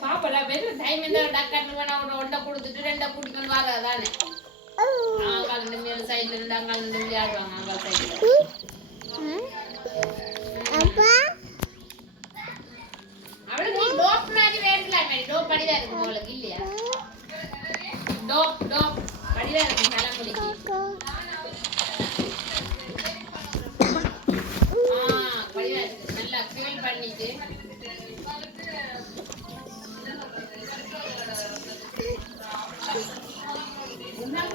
பாப்பல வெறும் டைம் என்ன டக்கன்னு வேணா ஒண்ட கொடுத்துட்டு ரெண்ட கூட்டிட்டு வரதானே ஆங்கால நிம்மி சைடுல இருந்து அங்கால நின்று விளையாடுவாங்க அங்கால சைடுல அப்பா அவளுக்கு டோப் மாதிரி வேண்டல மேடி டோப் படிதா இருக்கு உங்களுக்கு இல்லையா டோப் படிதா இருக்கு தலைமுடிக்கு படிதா இருக்கு நல்லா ஃபீல் பண்ணிட்டு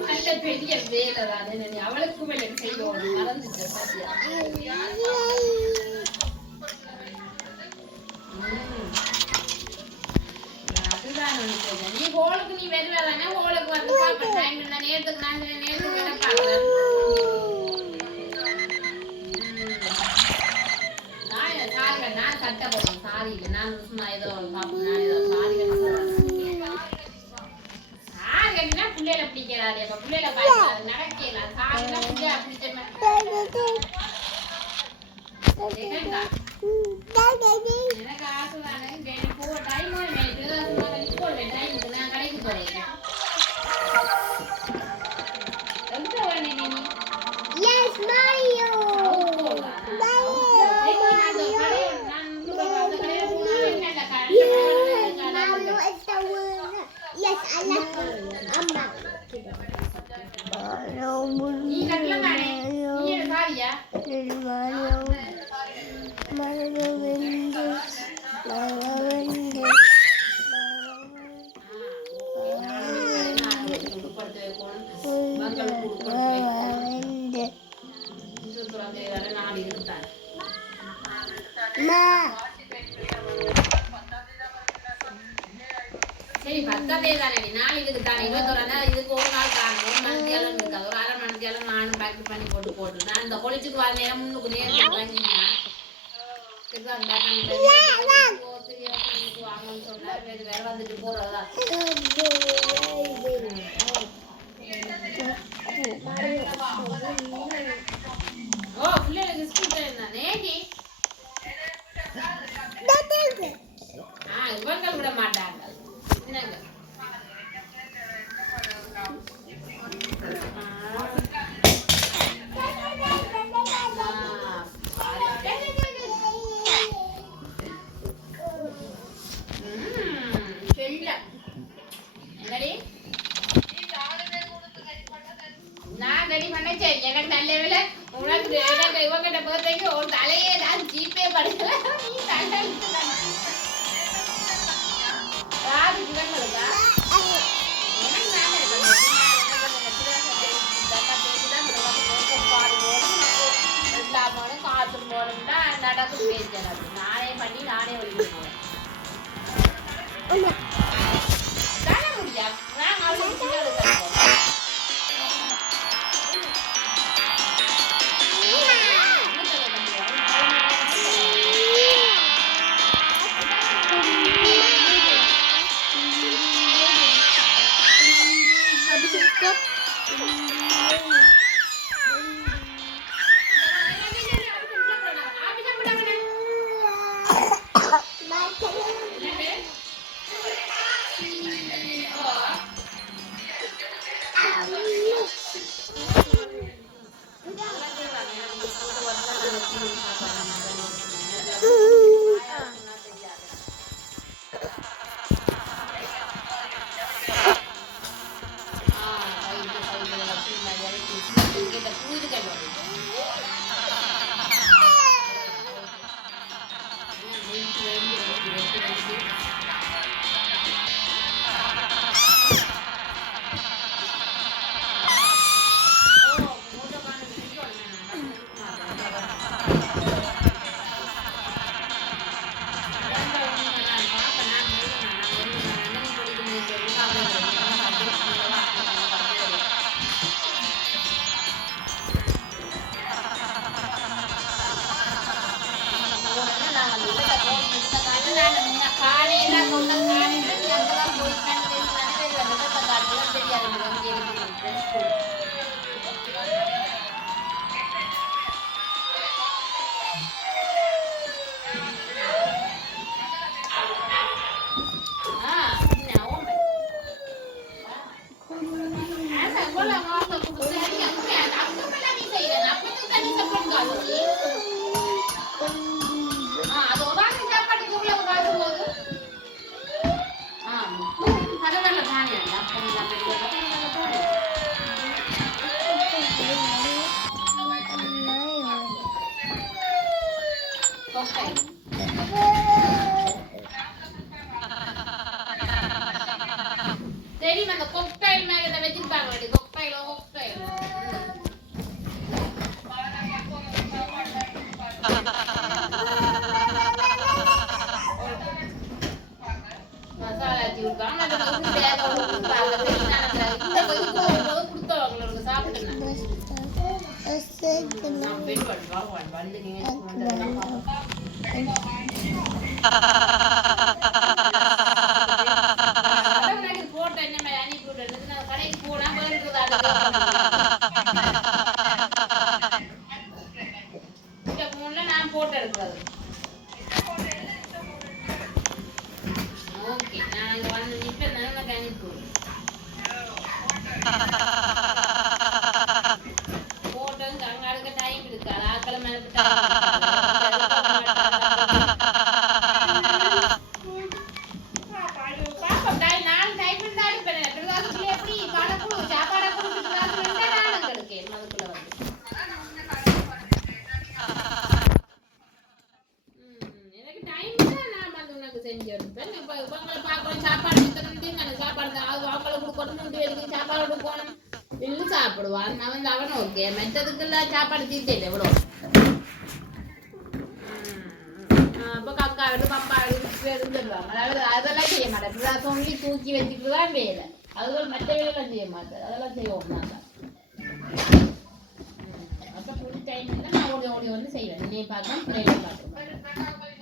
நல்ல பெரிய வேலை தானே அவளுக்கு வேலை செய்யணும் மறந்துட்டு பாத்தியா அதுதான் நீ ஹோலுக்கு நீ வெளில தானே ஹோலுக்கு வந்து பாப்ப டைம் இருந்தா நேரத்துக்கு வேலை பார்க்கலாம் நான் சட்டை போடுறேன் சாரி இல்லை நான் சும்மா ஏதோ பார்ப்பேன் நான் ஏதோ சாரி கட்டினா புள்ளையில பிடிக்கிறாரு அப்ப புள்ளையில பாய்க்கிறாரு நடக்கலாம் சாரினா புள்ளைய பிடிச்ச எனக்கு ஆசை தானே போ டைம் டைமுக்கு நான் கடைக்கு போறேன் எங்க வேணே நீ Yes, Mario. Mario is the winner. Yes, I like it. Amma. நீ கட்டல தானே நீ என்ன சாரியா Mario வெந்து சரி பத்ததே தானே நாளைக்கு தானே 21 இதுக்கு ஒரு நாள் தானே ஒரு மணித்தியாலம் இருக்காது ஒரு அரை மணித்தியாலம் நானும் பேக் பண்ணி போட்டு நான் இந்த கொலிச்சுக்கு வர நேரம் முன்னுக்கு நேரம் வாங்கினா வாங்கன்னு சொன்னா வேற வந்துட்டு போறதா ஓ பிள்ளைகளுக்கு ஸ்கூட்டர் இருந்தானே இவங்க விட மாட்டாங்க என்னங்க நான் ரெடி பண்ணேன் எனக்கு நல்ல வேலை உனக்கு இவங்கிட்ட போறதுக்கு ஒரு தலையே நான் ஜிபே பண்ணல நீ தலை யாரு இவங்களுக்கா காசு போகணும்னா நடக்கு பேசுறேன் நானே பண்ணி நானே வெளியே போறேன் தானே முடியா நான் காலையில கொண்ட காலையில அங்கதான் போயிட்டான்னு தெரியாது காட்டுலாம் தெரியாது தெரியும் அந்த கொக்கைல் மேல இதை வச்சிருப்பாங்க கொக்கையில கொக்கையில் மசாலா தூள்காம கொடுத்தவங்களுக்கு சாப்பிடுங்க போட்ட என்ன மாதிரி அனுப்பி விட்டு கடைக்கு போனா இந்த போன்ல நான் போட்டு எடுக்கிறது ஓகே நான் வந்து இப்ப நான் அனுப்பி போட்டோம் கங்காடுக்க டைம் இருக்காது ஆக்களை மேல சாப்பிடுவான் அவன் அவன் ஓகே மெத்ததுக்குள்ள சாப்பாடு தீர்த்தேன் எவ்வளோ அப்போ கக்கா விட்டு பப்பா சொல்லுவாங்க அதாவது அதெல்லாம் செய்ய மாட்டேன் சொல்லி தூக்கி வச்சுட்டு தான் வேலை அதுகள் மற்ற வேலைலாம் செய்ய மாட்டேன் அதெல்லாம் செய்வோம் நாங்கள் அப்போ ஃபுல் டைம் நான் ஓடி ஓடி வந்து செய்வேன் என்னையை பார்த்தா பிள்ளைகளை பார்த்துருவேன்